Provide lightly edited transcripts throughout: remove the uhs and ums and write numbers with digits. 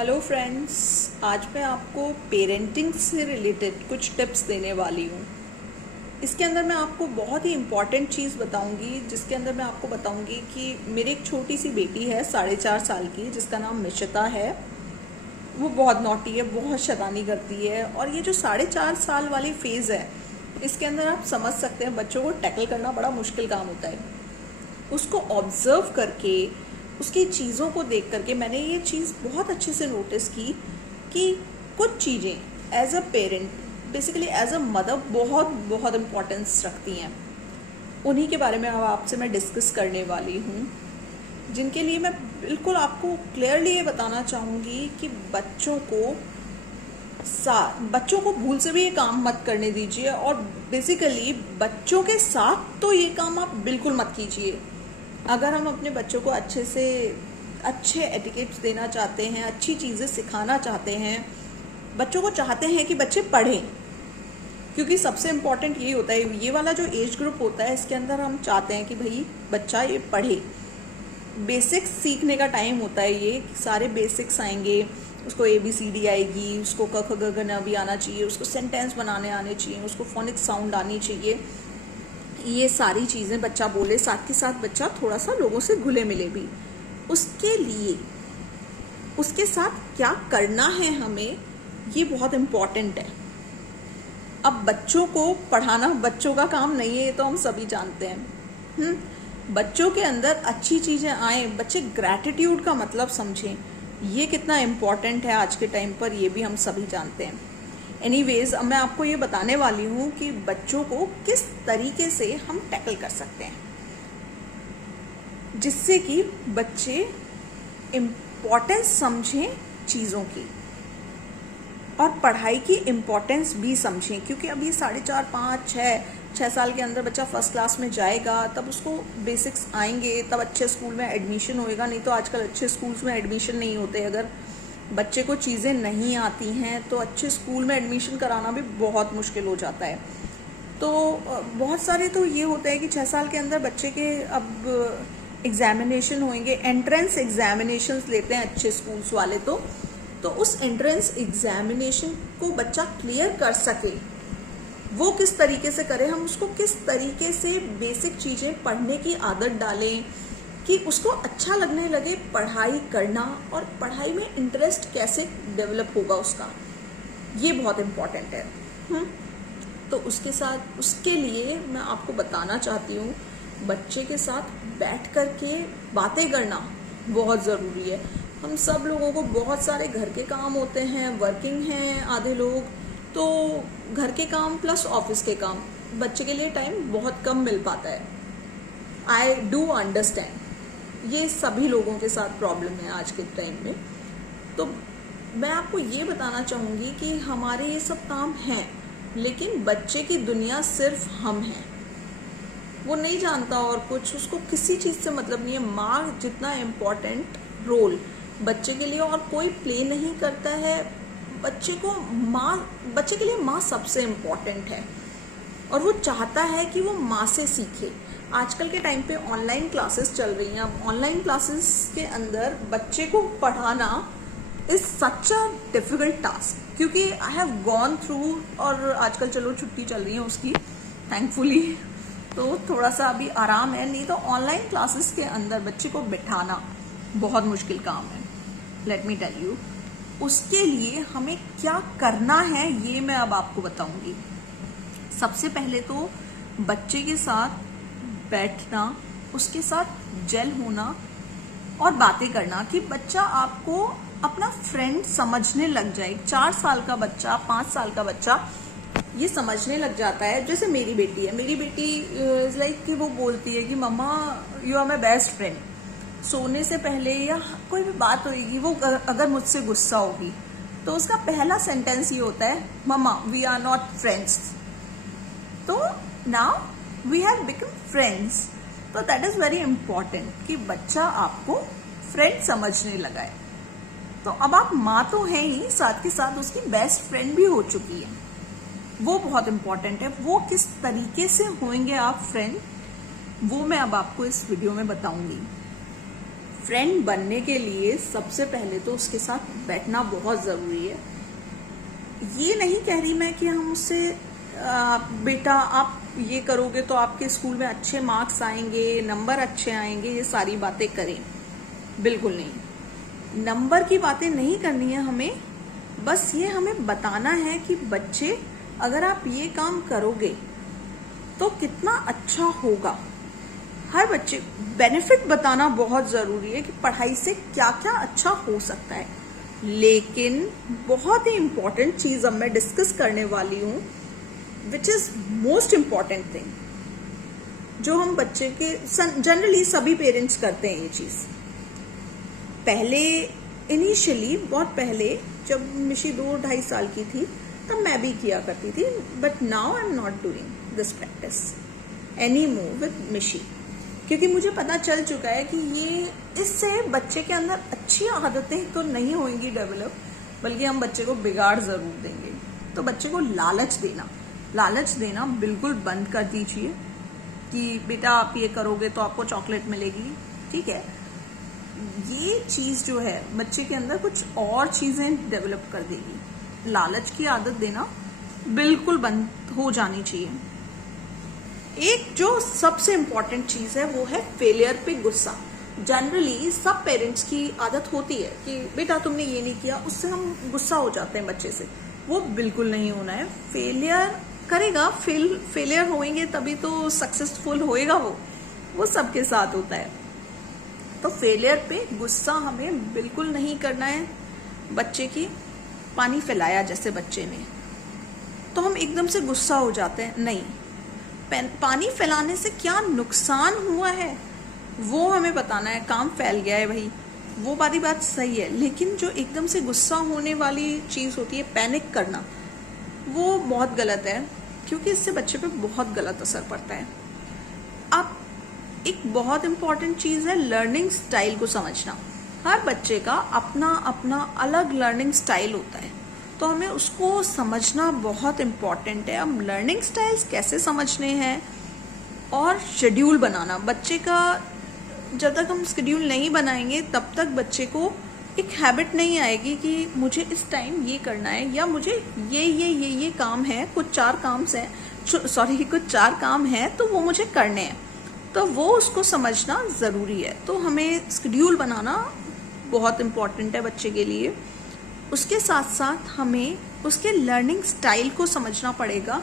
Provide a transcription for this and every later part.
Hello friends, आज मैं आपको पेरेंटिंग से रिलेटेड कुछ टिप्स देने वाली हूँ। इसके अंदर मैं आपको बहुत ही इम्पॉर्टेंट चीज़ बताऊँगी, जिसके अंदर मैं आपको बताऊँगी कि मेरी एक छोटी सी बेटी है 4.5 साल की, जिसका नाम मिशिता है। वो बहुत नॉटी है, बहुत शैतानी करती है। और ये जो 4.5 साल वाली फेज़ है, इसके अंदर आप समझ सकते हैं बच्चों को टैकल करना बड़ा मुश्किल काम होता है। उसको ऑब्जर्व करके, उसकी चीज़ों को देख करके मैंने ये चीज़ बहुत अच्छे से नोटिस की कि कुछ चीज़ें as a parent, basically as a mother, बहुत बहुत इम्पोर्टेंस रखती हैं। उन्हीं के बारे में अब आपसे मैं डिस्कस करने वाली हूँ, जिनके लिए मैं बिल्कुल आपको क्लियरली ये बताना चाहूँगी कि बच्चों को भूल से भी ये काम मत करने दीजिए। और बेसिकली बच्चों के साथ तो ये काम आप बिल्कुल मत कीजिए। अगर हम अपने बच्चों को अच्छे एटिकेट्स देना चाहते हैं, अच्छी चीज़ें सिखाना चाहते हैं, बच्चों को चाहते हैं कि बच्चे पढ़ें, क्योंकि सबसे इम्पॉर्टेंट यही होता है, ये वाला जो एज ग्रुप होता है, इसके अंदर हम चाहते हैं कि भाई बच्चा ये पढ़े। बेसिक्स सीखने का टाइम होता है, ये सारे बेसिक्स आएंगे, उसको ABCD आएगी, उसको क ख ग घ न भी आना चाहिए, उसको सेंटेंस बनाने आने चाहिए, उसको फोनिक साउंड आनी चाहिए। ये सारी चीज़ें बच्चा बोले, साथ के साथ बच्चा थोड़ा सा लोगों से घुले मिले भी। उसके लिए उसके साथ क्या करना है हमें, ये बहुत इम्पॉर्टेंट है। अब बच्चों को पढ़ाना बच्चों का काम नहीं है, ये तो हम सभी जानते हैं। बच्चों के अंदर अच्छी चीज़ें आए, बच्चे ग्रैटिट्यूड का मतलब समझें, ये कितना इम्पॉर्टेंट है आज के टाइम पर, ये भी हम सभी जानते हैं। एनीवेज, अब मैं आपको ये बताने वाली हूँ कि बच्चों को किस तरीके से हम टैकल कर सकते हैं, जिससे कि बच्चे इम्पोर्टेंस समझें चीज़ों की और पढ़ाई की इम्पोर्टेंस भी समझें। क्योंकि अभी 4.5, 5, 6 साल के अंदर बच्चा फर्स्ट क्लास में जाएगा, तब उसको बेसिक्स आएंगे, तब अच्छे स्कूल में एडमिशन होएगा। नहीं तो आजकल अच्छे स्कूल्स में एडमिशन नहीं होते। अगर बच्चे को चीज़ें नहीं आती हैं तो अच्छे स्कूल में एडमिशन कराना भी बहुत मुश्किल हो जाता है। तो बहुत सारे तो ये होता है कि 6 साल के अंदर बच्चे के अब एग्जामिनेशन होंगे, एंट्रेंस एग्जामिनेशंस लेते हैं अच्छे स्कूल्स वाले। तो उस एंट्रेंस एग्जामिनेशन को बच्चा क्लियर कर सके, वो किस तरीके से करे, हम उसको किस तरीके से बेसिक चीज़ें पढ़ने की आदत डालें कि उसको अच्छा लगने लगे पढ़ाई करना, और पढ़ाई में इंटरेस्ट कैसे डेवलप होगा उसका, ये बहुत इम्पॉर्टेंट है। तो उसके लिए मैं आपको बताना चाहती हूँ, बच्चे के साथ बैठ कर के बातें करना बहुत ज़रूरी है। हम सब लोगों को बहुत सारे घर के काम होते हैं, वर्किंग हैं आधे लोग, तो घर के काम प्लस ऑफिस के काम, बच्चे के लिए टाइम बहुत कम मिल पाता है। आई डू अंडरस्टैंड, ये सभी लोगों के साथ प्रॉब्लम है आज के टाइम में। तो मैं आपको ये बताना चाहूँगी कि हमारे ये सब काम हैं, लेकिन बच्चे की दुनिया सिर्फ हम हैं। वो नहीं जानता और कुछ, उसको किसी चीज़ से मतलब नहीं है। माँ जितना इम्पोर्टेंट रोल बच्चे के लिए और कोई प्ले नहीं करता है। बच्चे के लिए माँ सबसे इम्पोर्टेंट है, और वो चाहता है कि वो माँ से सीखे। आजकल के टाइम पे ऑनलाइन क्लासेस चल रही हैं। अब ऑनलाइन क्लासेस के अंदर बच्चे को पढ़ाना is such a difficult task, क्योंकि आई हैव गॉन थ्रू, और आजकल चलो छुट्टी चल रही है उसकी, थैंकफुली, तो थोड़ा सा अभी आराम है। नहीं तो ऑनलाइन क्लासेस के अंदर बच्चे को बिठाना बहुत मुश्किल काम है, लेट मी टेल यू। उसके लिए हमें क्या करना है ये मैं अब आपको बताऊंगी। सबसे पहले तो बच्चे के साथ बैठना, उसके साथ जेल होना और बातें करना, कि बच्चा आपको अपना फ्रेंड समझने लग जाए। 4 साल का बच्चा, 5 साल का बच्चा ये समझने लग जाता है। जैसे मेरी बेटी है, मेरी बेटी इज लाइक कि वो बोलती है कि mamma you are my best friend. सोने से पहले या कोई भी बात होगी, वो अगर मुझसे गुस्सा होगी तो उसका पहला सेंटेंस ये होता है, मम्मा वी आर नॉट फ्रेंड्स। तो now we have become friends. तो दैट इज वेरी इंपॉर्टेंट कि बच्चा आपको फ्रेंड समझने लगा है। तो अब आप माँ तो हैं ही, साथ के साथ उसकी बेस्ट फ्रेंड भी हो चुकी है। वो बहुत इंपॉर्टेंट है। वो किस तरीके से होंगे आप फ्रेंड, वो मैं अब आपको इस वीडियो में बताऊंगी। फ्रेंड बनने के लिए सबसे पहले तो उसके साथ बैठना बहुत ज़रूरी है। ये नहीं कह रही मैं कि हम उससे बेटा आप ये करोगे तो आपके स्कूल में अच्छे मार्क्स आएंगे, नंबर अच्छे आएंगे, ये सारी बातें करें, बिल्कुल नहीं। नंबर की बातें नहीं करनी है हमें, बस ये हमें बताना है कि बच्चे अगर आप ये काम करोगे तो कितना अच्छा होगा। हर बच्चे बेनिफिट बताना बहुत ज़रूरी है कि पढ़ाई से क्या क्या अच्छा हो सकता है। लेकिन बहुत ही इम्पॉर्टेंट चीज़ अब मैं डिस्कस करने वाली हूँ, which is most important thing, जो हम बच्चे के जनरली सभी पेरेंट्स करते हैं ये चीज़। पहले इनिशियली बहुत पहले जब मिशी 2-2.5 साल की थी तब मैं भी किया करती थी, but now I am not doing this practice any more with मिशी, क्योंकि मुझे पता चल चुका है कि ये इससे बच्चे के अंदर अच्छी आदतें तो नहीं होंगी डेवलप, बल्कि हम बच्चे को बिगाड़ ज़रूर देंगे। तो बच्चे को लालच देना बिल्कुल बंद कर दीजिए कि बेटा आप ये करोगे तो आपको चॉकलेट मिलेगी, ठीक है। ये चीज़ जो है बच्चे के अंदर कुछ और चीज़ें डेवलप कर देगी। लालच की आदत देना बिल्कुल बंद हो जानी चाहिए। एक जो सबसे इम्पॉर्टेंट चीज़ है वो है फेलियर पे गुस्सा। जनरली सब पेरेंट्स की आदत होती है कि बेटा तुमने ये नहीं किया, उससे हम गुस्सा हो जाते हैं बच्चे से। वो बिल्कुल नहीं होना है। फेलियर करेगा, फेलियर होएंगे तभी तो सक्सेसफुल होएगा वो सबके साथ होता है। तो फेलियर पे गुस्सा हमें बिल्कुल नहीं करना है। बच्चे की पानी फैलाया जैसे बच्चे ने, तो हम एकदम से गुस्सा हो जाते हैं, नहीं। पानी फैलाने से क्या नुकसान हुआ है वो हमें बताना है। काम फैल गया है भाई, वो बात सही है, लेकिन जो एकदम से गुस्सा होने वाली चीज़ होती है, पैनिक करना, वो बहुत गलत है, क्योंकि इससे बच्चे पे बहुत गलत असर पड़ता है। अब एक बहुत इम्पॉर्टेंट चीज़ है लर्निंग स्टाइल को समझना। हर बच्चे का अपना अपना अलग लर्निंग स्टाइल होता है, तो हमें उसको समझना बहुत इम्पॉर्टेंट है। अब लर्निंग स्टाइल्स कैसे समझने हैं और शेड्यूल बनाना, बच्चे का जब तक हम शेड्यूल नहीं बनाएंगे तब तक बच्चे को एक हैबिट नहीं आएगी कि मुझे इस टाइम ये करना है, या मुझे ये काम है, कुछ 4 काम हैं तो वो मुझे करने हैं। तो वो उसको समझना ज़रूरी है। तो हमें शेड्यूल बनाना बहुत इम्पॉर्टेंट है बच्चे के लिए। उसके साथ साथ हमें उसके लर्निंग स्टाइल को समझना पड़ेगा।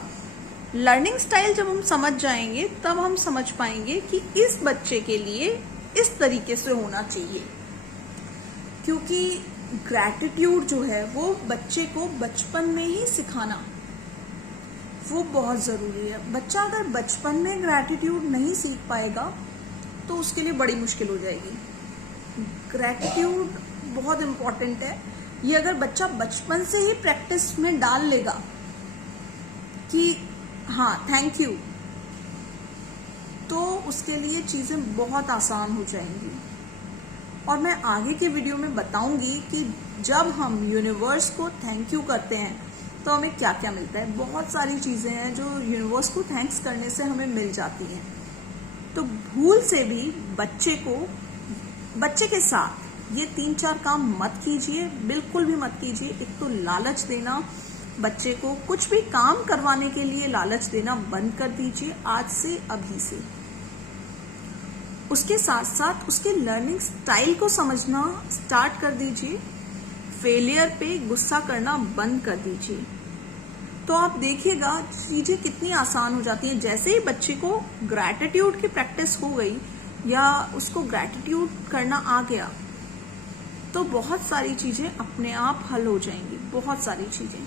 लर्निंग स्टाइल जब हम समझ जाएंगे तब हम समझ पाएंगे कि इस बच्चे के लिए इस तरीके से होना चाहिए, क्योंकि ग्रैटिट्यूड जो है वो बच्चे को बचपन में ही सिखाना वो बहुत ज़रूरी है। बच्चा अगर बचपन में ग्रैटिट्यूड नहीं सीख पाएगा तो उसके लिए बड़ी मुश्किल हो जाएगी। ग्रैटिट्यूड बहुत इम्पॉर्टेंट है। ये अगर बच्चा बचपन से ही प्रैक्टिस में डाल लेगा कि हाँ थैंक यू, तो उसके लिए चीज़ें बहुत आसान हो जाएंगी। और मैं आगे के वीडियो में बताऊंगी कि जब हम यूनिवर्स को थैंक यू करते हैं तो हमें क्या क्या मिलता है। बहुत सारी चीज़ें हैं जो यूनिवर्स को थैंक्स करने से हमें मिल जाती हैं। तो भूल से भी बच्चे के साथ ये 3-4 काम मत कीजिए, बिल्कुल भी मत कीजिए। एक तो लालच देना, बच्चे को कुछ भी काम करवाने के लिए लालच देना बंद कर दीजिए आज से, अभी से। उसके साथ साथ उसके लर्निंग स्टाइल को समझना स्टार्ट कर दीजिए। फेलियर पे गुस्सा करना बंद कर दीजिए। तो आप देखिएगा चीज़ें कितनी आसान हो जाती हैं। जैसे ही बच्चे को ग्रैटिट्यूड की प्रैक्टिस हो गई या उसको ग्रैटिट्यूड करना आ गया तो बहुत सारी चीज़ें अपने आप हल हो जाएंगी। बहुत सारी चीज़ें,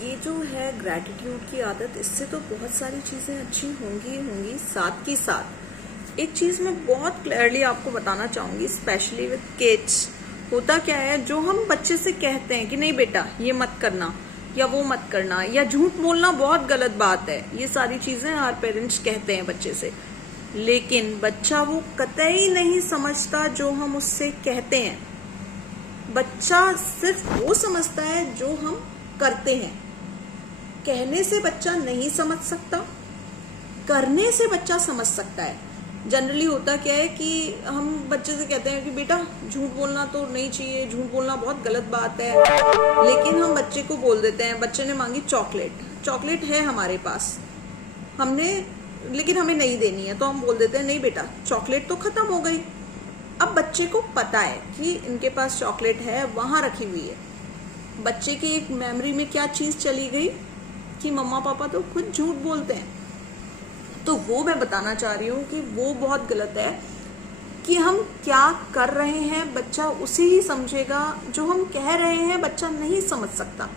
ये जो है ग्रैटिट्यूड की आदत, इससे तो बहुत सारी चीज़ें अच्छी होंगी। साथ ही साथ एक चीज़ मैं बहुत क्लियरली आपको बताना चाहूँगी, स्पेशली विद किड्स। होता क्या है, जो हम बच्चे से कहते हैं कि नहीं बेटा ये मत करना या वो मत करना, या झूठ बोलना बहुत गलत बात है, ये सारी चीज़ें हर पेरेंट्स कहते हैं बच्चे से, लेकिन बच्चा वो कतई नहीं समझता जो हम उससे कहते हैं। बच्चा सिर्फ वो समझता है जो हम करते हैं। कहने से बच्चा नहीं समझ सकता, करने से बच्चा समझ सकता है। जनरली होता क्या है कि हम बच्चे से कहते हैं कि बेटा झूठ बोलना तो नहीं चाहिए, झूठ बोलना बहुत गलत बात है, लेकिन हम बच्चे को बोल देते हैं। बच्चे ने मांगी चॉकलेट, चॉकलेट है हमारे पास, हमने लेकिन हमें नहीं देनी है, तो हम बोल देते हैं नहीं बेटा चॉकलेट तो खत्म हो गई। अब बच्चे को पता है कि इनके पास चॉकलेट है, वहां रखी हुई है। बच्चे की एक मेमोरी में क्या चीज चली गई कि मम्मा पापा तो खुद झूठ बोलते हैं। तो वो मैं बताना चाह रही हूँ कि वो बहुत गलत है कि हम क्या कर रहे हैं बच्चा उसे ही समझेगा, जो हम कह रहे हैं बच्चा नहीं समझ सकता।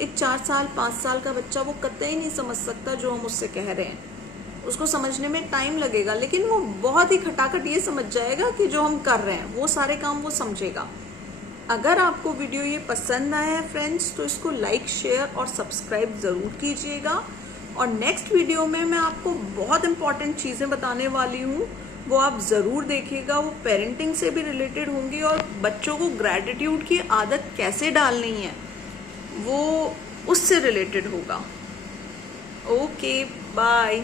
एक 4 साल 5 साल का बच्चा वो कतई नहीं समझ सकता जो हम उससे कह रहे हैं, उसको समझने में टाइम लगेगा, लेकिन वो बहुत ही खटाखट ये समझ जाएगा कि जो हम कर रहे हैं वो सारे काम वो समझेगा। अगर आपको वीडियो ये पसंद आया है फ्रेंड्स, तो इसको लाइक शेयर और सब्सक्राइब ज़रूर कीजिएगा। और नेक्स्ट वीडियो में मैं आपको बहुत इंपॉर्टेंट चीज़ें बताने वाली हूँ, वो आप ज़रूर देखिएगा। वो पेरेंटिंग से भी रिलेटेड होंगी और बच्चों को ग्रैटिट्यूड की आदत कैसे डालनी है वो उससे रिलेटेड होगा। Okay bye.